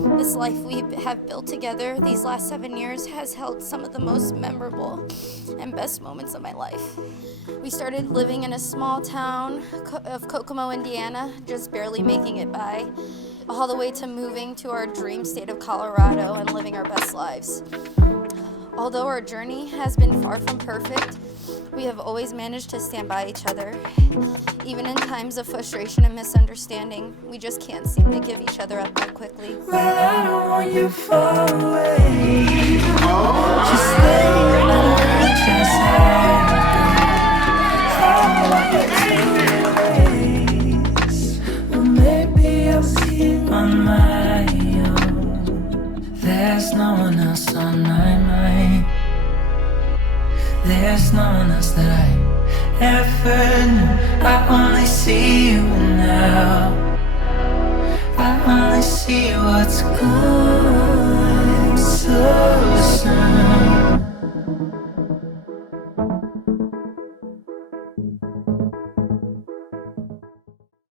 This life we have built together these last 7 years has held some of the most memorable and best moments of my life. We started living in a small town of Kokomo, Indiana, just barely making it by, all the way to moving to our dream state of Colorado and living our best lives. Although our journey has been far from perfect, we have always managed to stand by each other. Even in times of frustration and misunderstanding, we just can't seem to give each other up that quickly. Well, I don't want you far away. Just stay and I don't just have well, maybe I'll see it on my own. There's no one else on my mind. There's no one else that I ever knew. I only see you now. I only see what's good.